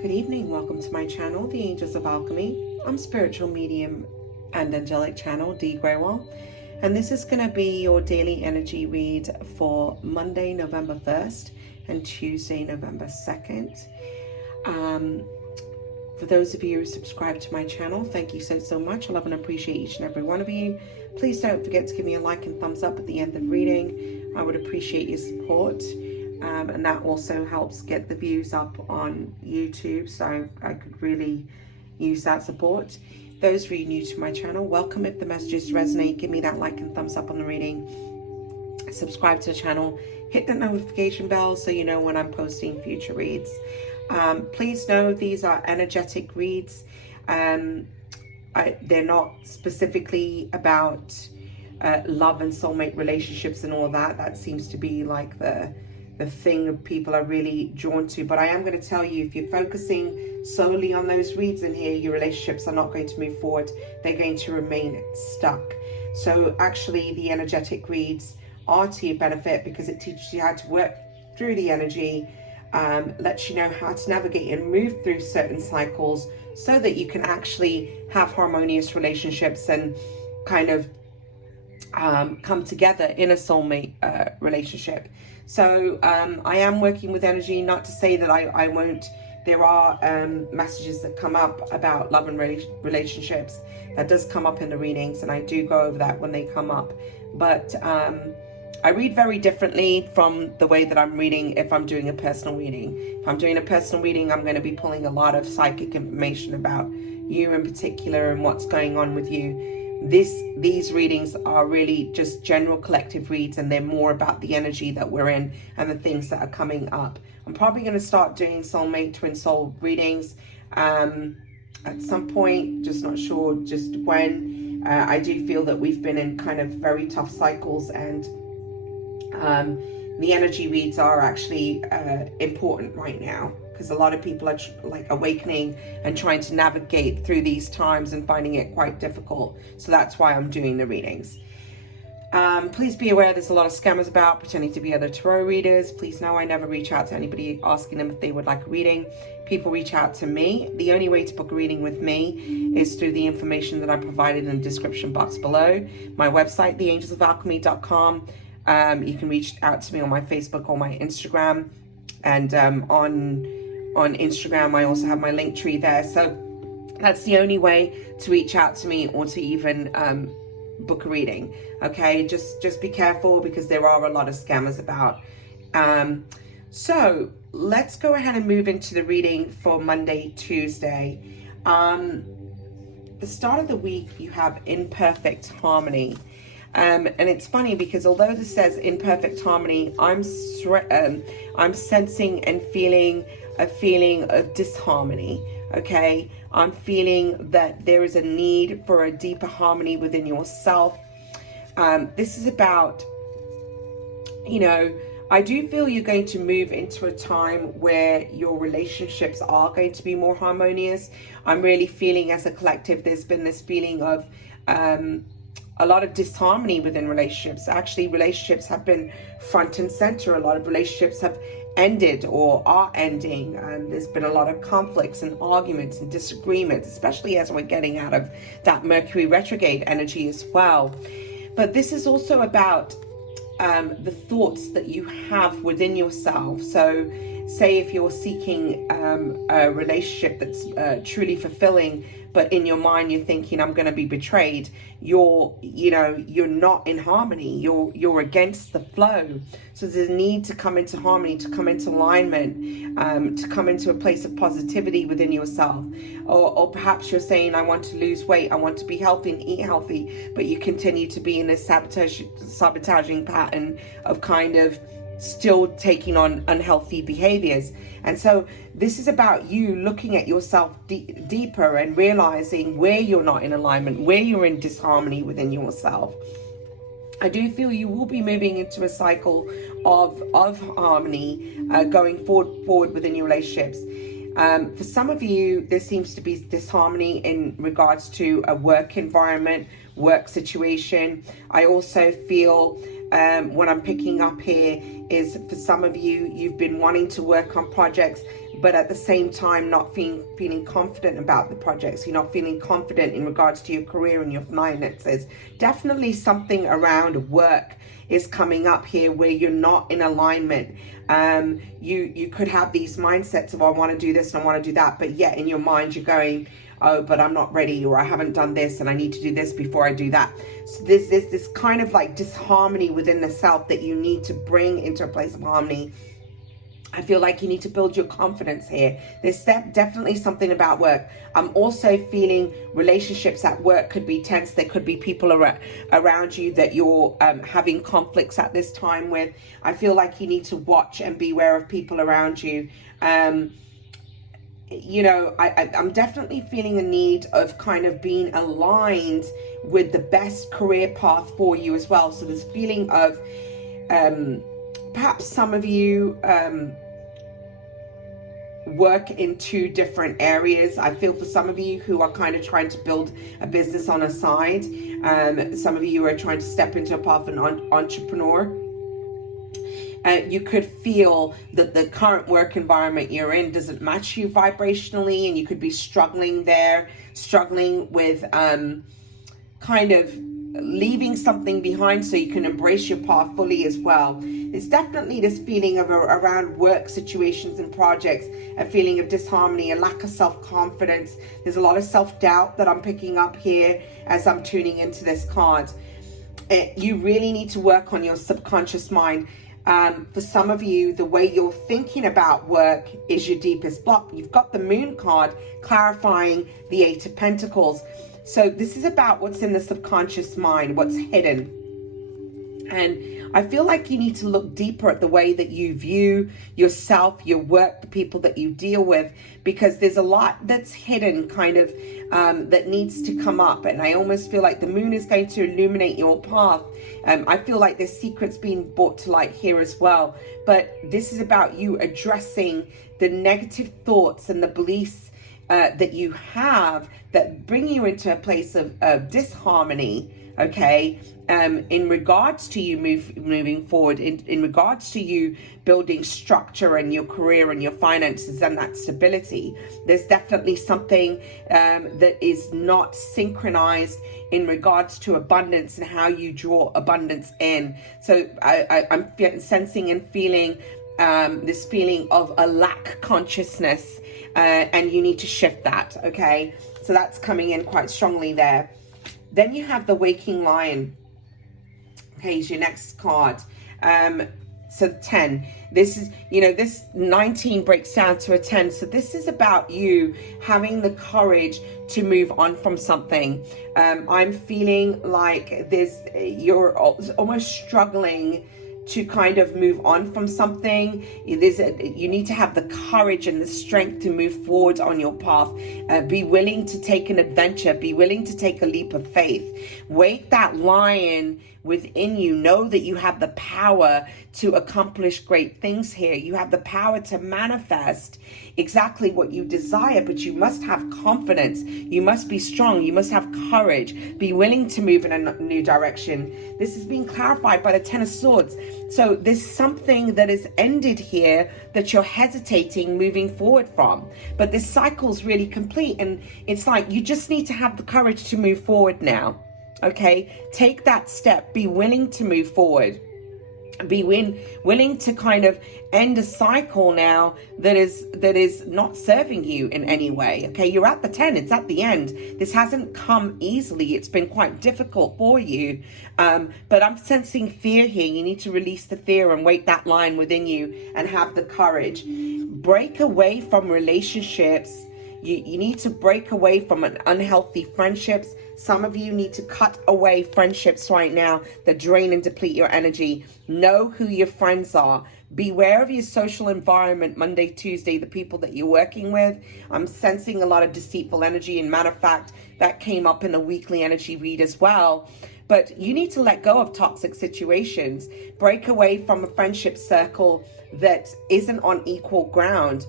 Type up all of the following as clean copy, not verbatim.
Good evening, welcome to my channel, The Angels of Alchemy. I'm spiritual medium and angelic channel, Dee Grewal, and this is going to be your daily energy read for Monday, November 1st and Tuesday, November 2nd. For those of you who subscribe to my channel, thank you so much. I love and appreciate each and every one of you. Please don't forget to give me a like and thumbs up at the end of reading. I would appreciate your support. And that also helps get the views up on YouTube, so I could really use that support. Those of you new to my channel, welcome. If the messages resonate, give me that like and thumbs up on the reading. Subscribe to the channel, hit the notification bell so you know when I'm posting future reads. Please know these are energetic reads. They're not specifically about love and soulmate relationships and all that. That seems to be like the thing people are really drawn to, but I am going to tell you, if you're focusing solely on those reads in here, your relationships are not going to move forward. They're going to remain stuck. So actually the energetic reads are to your benefit because it teaches you how to work through the energy, lets you know how to navigate and move through certain cycles so that you can actually have harmonious relationships and kind of come together in a soulmate relationship. So I am working with energy, not to say that I won't. There are messages that come up about love and relationships. That does come up in the readings, and I do go over that when they come up. But I read very differently from the way that I'm reading if I'm doing a personal reading. If I'm doing a personal reading, I'm going to be pulling a lot of psychic information about you in particular and what's going on with you. These readings are really just general collective reads, and they're more about the energy that we're in and the things that are coming up. I'm probably going to start doing soulmate twin soul readings at some point, just not sure just when. I do feel that we've been in kind of very tough cycles, and the energy reads are actually important right now, because a lot of people are like awakening and trying to navigate through these times and finding it quite difficult. So that's why I'm doing the readings. Please be aware there's a lot of scammers about pretending to be other tarot readers. Please know I never reach out to anybody asking them if they would like a reading. People reach out to me. The only way to book a reading with me is through the information that I provided in the description box below. My website, theangelsofalchemy.com. You can reach out to me on my Facebook or my Instagram, and on Instagram I also have my link tree there. So that's the only way to reach out to me or to even book a reading. Okay, just be careful because there are a lot of scammers about. So let's go ahead and move into the reading for Monday, Tuesday. The start of the week you have imperfect harmony. And it's funny because although this says imperfect harmony, I'm sensing and feeling a feeling of disharmony. Okay, I'm feeling that there is a need for a deeper harmony within yourself. This is about, I do feel you're going to move into a time where your relationships are going to be more harmonious. I'm really feeling as a collective there's been this feeling of a lot of disharmony within relationships. Actually, relationships have been front and center. A lot of relationships have ended or are ending. There's been a lot of conflicts and arguments and disagreements, especially as we're getting out of that Mercury retrograde energy as well. But this is also about the thoughts that you have within yourself. So say if you're seeking a relationship that's truly fulfilling, but in your mind you're thinking, I'm going to be betrayed, you're not in harmony, you're against the flow. So there's a need to come into harmony, to come into alignment, to come into a place of positivity within yourself. Or perhaps you're saying, I want to lose weight, I want to be healthy and eat healthy, but you continue to be in this sabotaging pattern of kind of still taking on unhealthy behaviors. And so this is about you looking at yourself deeper and realizing where you're not in alignment, where you're in disharmony within yourself. I do feel you will be moving into a cycle of harmony going forward within your relationships. For some of you, there seems to be disharmony in regards to a work environment, work situation. I also feel what I'm picking up here is for some of you, you've been wanting to work on projects, but at the same time not feeling confident about the projects. You're not feeling confident in regards to your career and your finances. Definitely something around work is coming up here where you're not in alignment. You could have these mindsets of, I want to do this and I want to do that, but yet in your mind you're going, oh, but I'm not ready, or I haven't done this and I need to do this before I do that. So there's this kind of like disharmony within the self that you need to bring into a place of harmony. I feel like you need to build your confidence here. There's definitely something about work. I'm also feeling relationships at work could be tense. There could be people around you that you're having conflicts at this time with. I feel like you need to watch and be aware of people around you. You know, I'm definitely feeling a need of kind of being aligned with the best career path for you as well. So this feeling of perhaps some of you work in two different areas. I feel for some of you who are kind of trying to build a business on a side. Some of you are trying to step into a path of an entrepreneur. You could feel that the current work environment you're in doesn't match you vibrationally, and you could be struggling with kind of leaving something behind so you can embrace your path fully as well. It's definitely this feeling of around work situations and projects, a feeling of disharmony, a lack of self-confidence. There's a lot of self-doubt that I'm picking up here as I'm tuning into this card. You really need to work on your subconscious mind. For some of you, the way you're thinking about work is your deepest block. You've got the Moon card clarifying the Eight of Pentacles. So this is about what's in the subconscious mind, what's hidden. And I feel like you need to look deeper at the way that you view yourself, your work, the people that you deal with, because there's a lot that's hidden kind of that needs to come up. And I almost feel like the Moon is going to illuminate your path. I feel like there's secrets being brought to light here as well. But this is about you addressing the negative thoughts and the beliefs that you have that bring you into a place of disharmony, okay, in regards to you moving forward, in regards to you building structure and your career and your finances and that stability. There's definitely something that is not synchronized in regards to abundance and how you draw abundance in. So I'm sensing and feeling this feeling of a lack consciousness, and you need to shift that, okay? So that's coming in quite strongly there. Then you have the Waking Lion. Okay, is your next card. So 10. This is, you know, this 19 breaks down to a 10. So this is about you having the courage to move on from something. I'm feeling like you're almost struggling to kind of move on from something. You need to have the courage and the strength to move forward on your path. Be willing to take an adventure. Be willing to take a leap of faith. Wake that lion within you. Know that you have the power to accomplish great things here. You have the power to manifest exactly what you desire, but you must have confidence. You must be strong. You must have courage. Be willing to move in a new direction. This is being clarified by the Ten of Swords. So there's something that is ended here that you're hesitating moving forward from. But this cycle's really complete, and it's like you just need to have the courage to move forward now. Okay, take that step. Be willing to move forward. Be willing to kind of end a cycle now that is not serving you in any way. Okay, you're at the 10. It's at the end. This hasn't come easily. It's been quite difficult for you. But I'm sensing fear here. You need to release the fear and wake that line within you and have the courage. Break away from relationships. You need to break away from an unhealthy friendships. Some of you need to cut away friendships right now that drain and deplete your energy. Know who your friends are. Beware of your social environment, Monday, Tuesday, the people that you're working with. I'm sensing a lot of deceitful energy. And matter of fact, that came up in the weekly energy read as well. But you need to let go of toxic situations. Break away from a friendship circle that isn't on equal ground.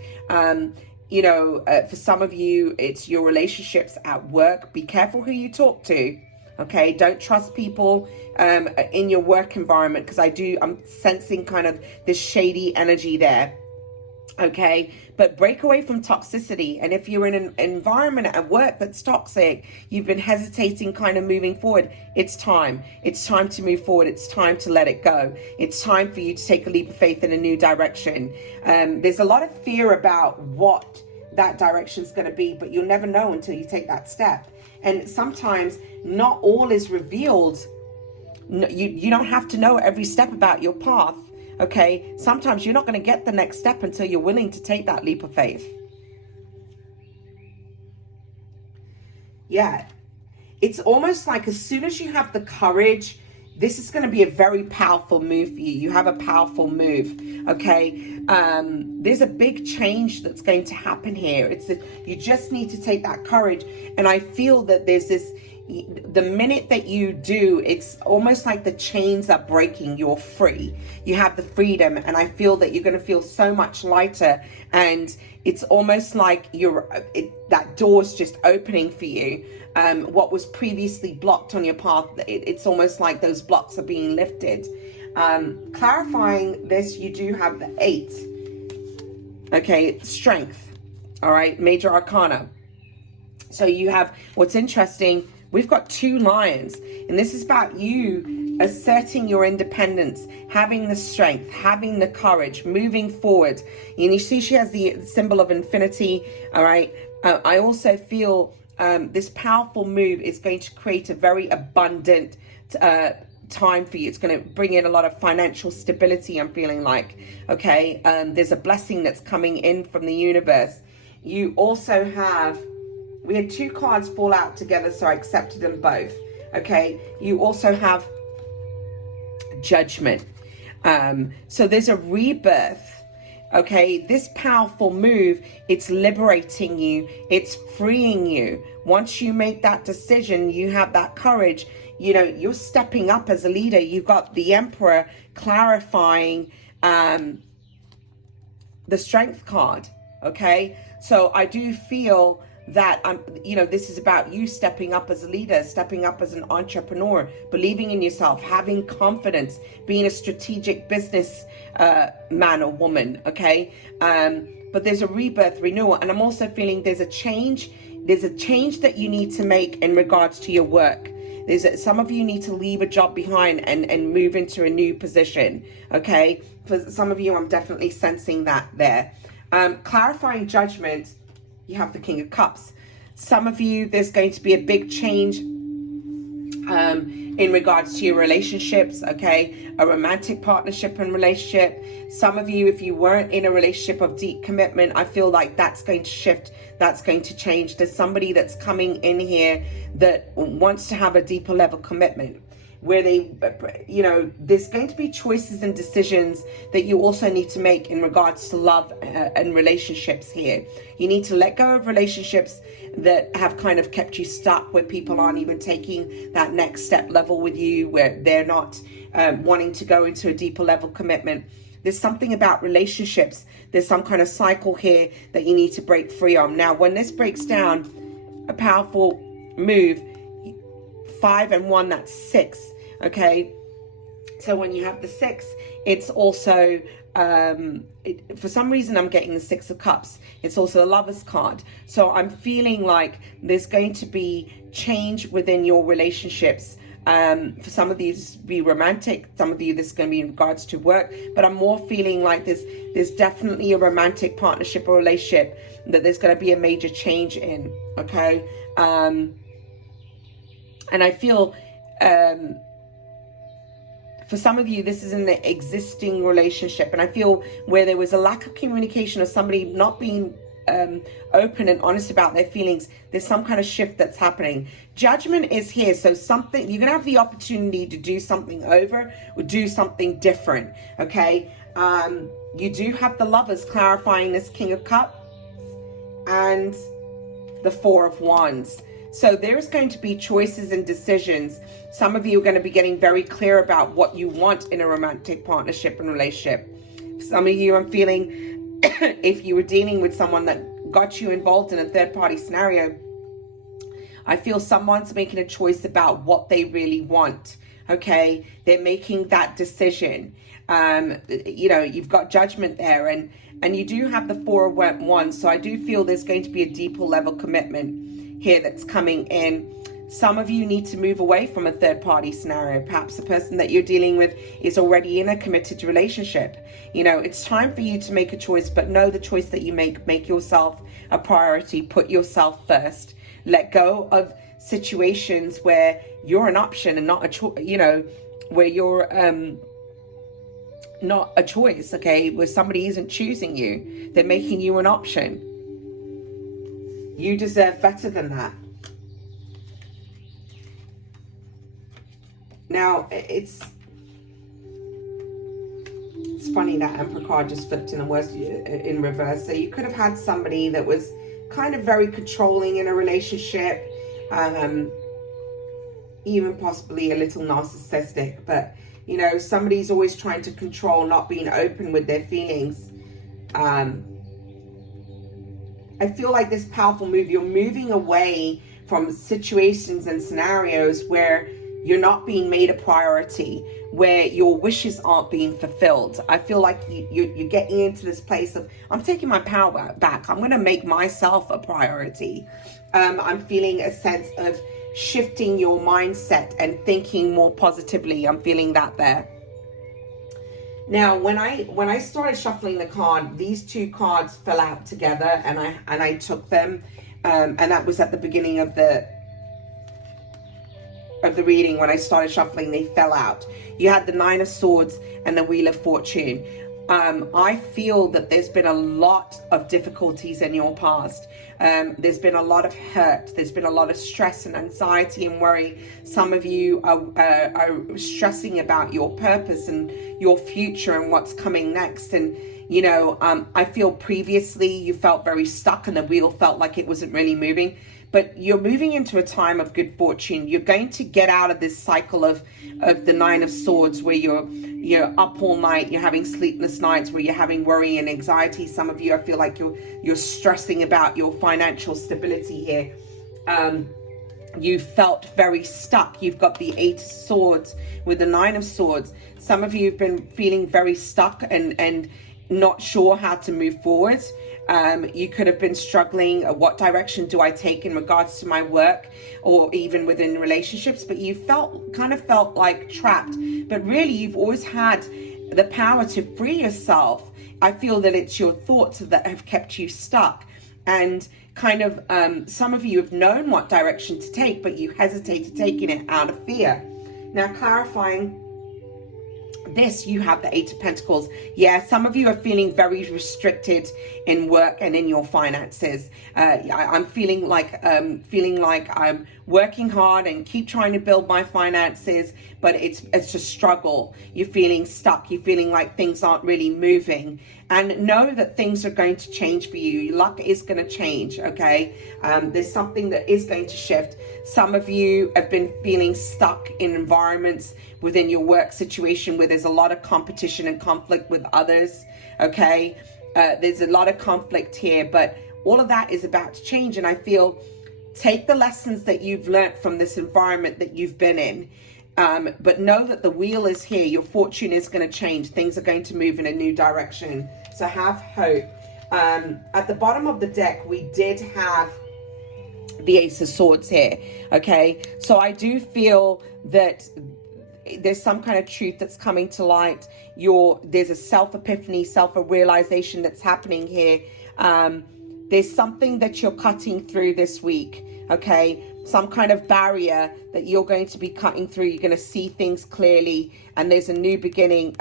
You know, for some of you, it's your relationships at work. Be careful who you talk to. Okay, don't trust people in your work environment, because I'm sensing kind of this shady energy there. Okay, but break away from toxicity. And if you're in an environment at work that's toxic, you've been hesitating, kind of moving forward, it's time. It's time to move forward. It's time to let it go. It's time for you to take a leap of faith in a new direction. There's a lot of fear about what that direction is going to be, but you'll never know until you take that step. And sometimes not all is revealed. You don't have to know every step about your path. Okay, sometimes you're not going to get the next step until you're willing to take that leap of faith. Yeah, it's almost like as soon as you have the courage, this is going to be a very powerful move for you. You have a powerful move, okay? There's a big change that's going to happen here. It's that you just need to take that courage. And I feel that there's this, the minute that you do, it's almost like the chains are breaking. You're free. You have the freedom. And I feel that you're going to feel so much lighter. And it's almost like that door's just opening for you. What was previously blocked on your path, it's almost like those blocks are being lifted. Clarifying this, you do have the 8. Okay, strength. All right, major arcana. So you have, what's interesting, we've got 2 lions, and this is about you asserting your independence, having the strength, having the courage, moving forward. And you see she has the symbol of infinity, all right? I also feel this powerful move is going to create a very abundant time for you. It's going to bring in a lot of financial stability, I'm feeling like, okay? There's a blessing that's coming in from the universe. You also have, we had 2 cards fall out together, so I accepted them both. Okay, you also have judgment. So there's a rebirth. Okay, this powerful move, it's liberating you, it's freeing you. Once you make that decision, you have that courage, you know, you're stepping up as a leader. You've got the Emperor clarifying the strength card. Okay, so I do feel that you know, this is about you stepping up as a leader, stepping up as an entrepreneur, believing in yourself, having confidence, being a strategic business man or woman. Okay, but there's a rebirth, renewal, and I'm also feeling there's a change that you need to make in regards to your work. Some of you need to leave a job behind and move into a new position. Okay, for some of you, I'm definitely sensing that there. Clarifying judgment, you have the King of Cups. Some of you, there's going to be a big change in regards to your relationships, okay? A romantic partnership and relationship. Some of you, if you weren't in a relationship of deep commitment, I feel like that's going to shift, that's going to change. There's somebody that's coming in here that wants to have a deeper level commitment, where they, you know, there's going to be choices and decisions that you also need to make in regards to love and relationships here. You need to let go of relationships that have kind of kept you stuck, where people aren't even taking that next step level with you, where they're not wanting to go into a deeper level commitment. There's something about relationships. There's some kind of cycle here that you need to break free on. Now, when this breaks down, a powerful move, 5 and 1, that's 6. Okay, so when you have the 6, it's also for some reason I'm getting the 6 of Cups. It's also a Lover's card. So I'm feeling like there's going to be change within your relationships. For some of you this will be romantic, some of you this is going to be in regards to work, but I'm more feeling like there's definitely a romantic partnership or relationship that there's going to be a major change in. Okay, and I feel for some of you, this is in the existing relationship. And I feel where there was a lack of communication or somebody not being open and honest about their feelings, there's some kind of shift that's happening. Judgment is here. So something, you're going to have the opportunity to do something over or do something different. Okay. You do have the Lovers clarifying this King of Cups and the 4 of Wands. So there's going to be choices and decisions. Some of you are going to be getting very clear about what you want in a romantic partnership and relationship. Some of you, I'm feeling, if you were dealing with someone that got you involved in a third-party scenario, I feel someone's making a choice about what they really want. Okay, they're making that decision. You know, you've got judgment there, and And you do have the 4 of Wands. So I do feel there's going to be a deeper level commitment here that's coming in. Some of you need to move away from a third party scenario. Perhaps the person that you're dealing with is already in a committed relationship. You know, it's time for you to make a choice, but know the choice that you make yourself a priority. Put yourself first. Let go of situations where you're an option and not a choice, you know, where you're not a choice, okay, where somebody isn't choosing you, they're making you an option. You deserve better than that. Now, it's funny that Emperor card just flipped in reverse. So you could have had somebody that was kind of very controlling in a relationship, even possibly a little narcissistic, but you know, somebody's always trying to control, not being open with their feelings. I feel like this powerful move, you're moving away from situations and scenarios where you're not being made a priority, where your wishes aren't being fulfilled. I feel like you're getting into this place of, I'm taking my power back. I'm going to make myself a priority. I'm feeling a sense of shifting your mindset and thinking more positively. I'm feeling that there. Now, when I started shuffling the card, these 2 cards fell out together, and I took them, and that was at the beginning of the reading. When I started shuffling, they fell out. You had the 9 of Swords and the Wheel of Fortune. I feel that there's been a lot of difficulties in your past. There's been a lot of hurt. There's been a lot of stress and anxiety and worry. Some of you are stressing about your purpose and your future and what's coming next. And, you know, I feel previously you felt very stuck and the wheel felt like it wasn't really moving. But you're moving into a time of good fortune. You're going to get out of this cycle of the 9 of Swords, where you're up all night, you're having sleepless nights, where you're having worry and anxiety. Some of you, I feel like you're stressing about your financial stability here. You felt very stuck. You've got the 8 of Swords with the 9 of Swords. Some of you have been feeling very stuck and not sure how to move forward. You could have been struggling. What direction do I take in regards to my work, or even within relationships? But you kind of felt like trapped. But really, you've always had the power to free yourself. I feel that it's your thoughts that have kept you stuck. And kind of some of you have known what direction to take, but you hesitated taking it out of fear. Now, clarifying this, you have the 8 of Pentacles. Yeah, some of you are feeling very restricted in work and in your finances. I'm feeling like I'm working hard and keep trying to build my finances, but it's a struggle. You're feeling stuck. You're feeling like things aren't really moving. And know that things are going to change for you. Your luck is going to change, okay? There's something that is going to shift. Some of you have been feeling stuck in environments within your work situation where there's a lot of competition and conflict with others, okay? There's a lot of conflict here, but all of that is about to change. And I feel, take the lessons that you've learned from this environment that you've been in, but know that the wheel is here. Your fortune is going to change. Things are going to move in a new direction. So have hope. At the bottom of the deck, we did have the Ace of Swords here, okay? So I do feel that there's some kind of truth that's coming to light. There's a self-epiphany, self-realization that's happening here. There's something that you're cutting through this week, okay? Some kind of barrier that you're going to be cutting through. You're going to see things clearly, and there's a new beginning.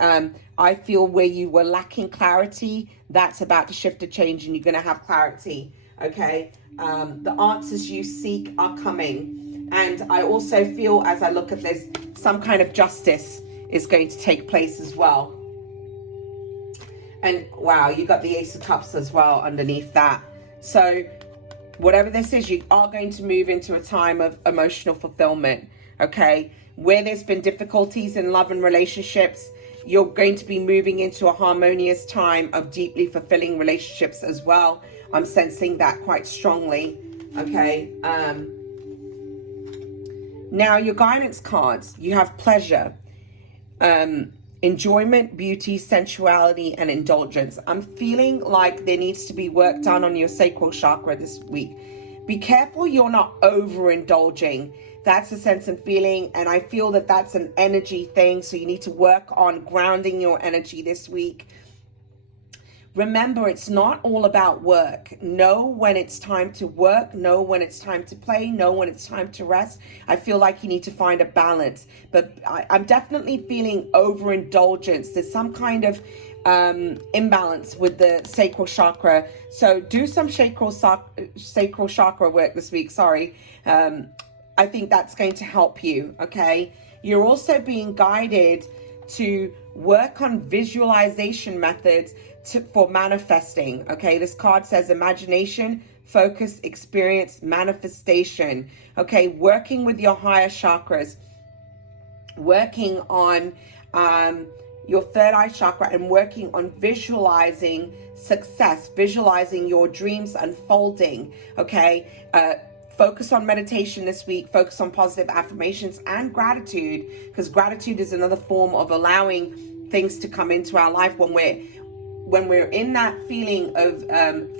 I feel where you were lacking clarity, that's about to shift to change, and you're going to have clarity, okay? The answers you seek are coming. And I also feel, as I look at this, some kind of justice is going to take place as well. And wow, you got the Ace of Cups as well underneath that. So whatever this is, you are going to move into a time of emotional fulfillment, okay? Where there's been difficulties in love and relationships, you're going to be moving into a harmonious time of deeply fulfilling relationships as well. I'm sensing that quite strongly, okay? Now, your guidance cards, you have pleasure. enjoyment, beauty, sensuality, and indulgence. I'm feeling like there needs to be work done on your sacral chakra this week. Be careful you're not overindulging. That's a sense and feeling, and I feel that that's an energy thing, so you need to work on grounding your energy this week. Remember, it's not all about work. Know when it's time to work. Know when it's time to play. Know when it's time to rest. I feel like you need to find a balance. But I'm definitely feeling overindulgence. There's some kind of imbalance with the sacral chakra. So do some sacral chakra work this week. Sorry. I think that's going to help you. Okay. You're also being guided to work on visualization methods for manifesting. Okay, this card says imagination, focus, experience, manifestation. Okay, working with your higher chakras, working on your third eye chakra, and working on visualizing success, visualizing your dreams unfolding. Okay, focus on meditation this week. Focus on positive affirmations and gratitude, because gratitude is another form of allowing things to come into our life. When we're in that feeling of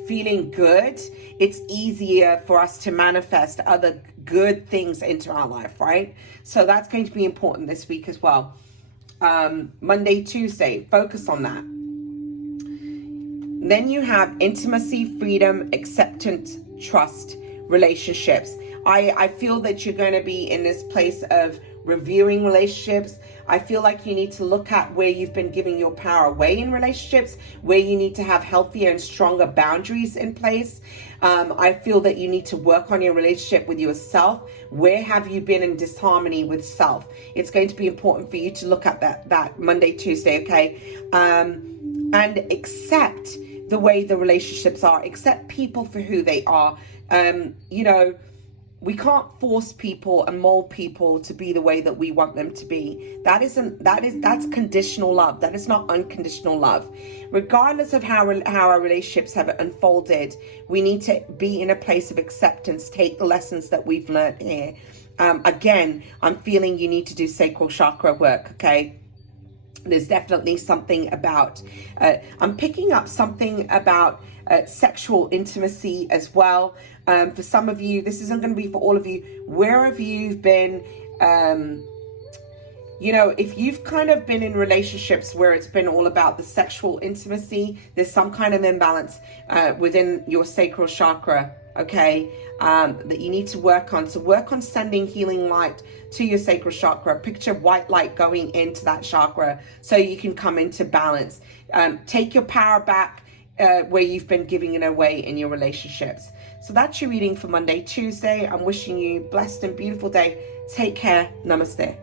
feeling good, it's easier for us to manifest other good things into our life, right? So that's going to be important this week as well. Monday, Tuesday, focus on that. Then you have intimacy, freedom, acceptance, trust, relationships. I feel that you're going to be in this place of reviewing relationships. I feel like you need to look at where you've been giving your power away in relationships, where you need to have healthier and stronger boundaries in place. I feel that you need to work on your relationship with yourself. Where have you been in disharmony with self? It's going to be important for you to look at that Monday, Tuesday, okay? And accept the way the relationships are. Accept people for who they are. We can't force people and mold people to be the way that we want them to be. That's conditional love. That is not unconditional love. Regardless of how our relationships have unfolded, we need to be in a place of acceptance, take the lessons that we've learned here. Again, I'm feeling you need to do sacral chakra work, okay? There's definitely something about, I'm picking up something about sexual intimacy as well. For some of you, this isn't going to be for all of you. Wherever you've been, if you've kind of been in relationships where it's been all about the sexual intimacy, there's some kind of imbalance within your sacral chakra, okay, that you need to work on. So work on sending healing light to your sacral chakra. Picture white light going into that chakra so you can come into balance. Take your power back where you've been giving it away in your relationships. So that's your reading for Monday, Tuesday. I'm wishing you a blessed and beautiful day. Take care. Namaste.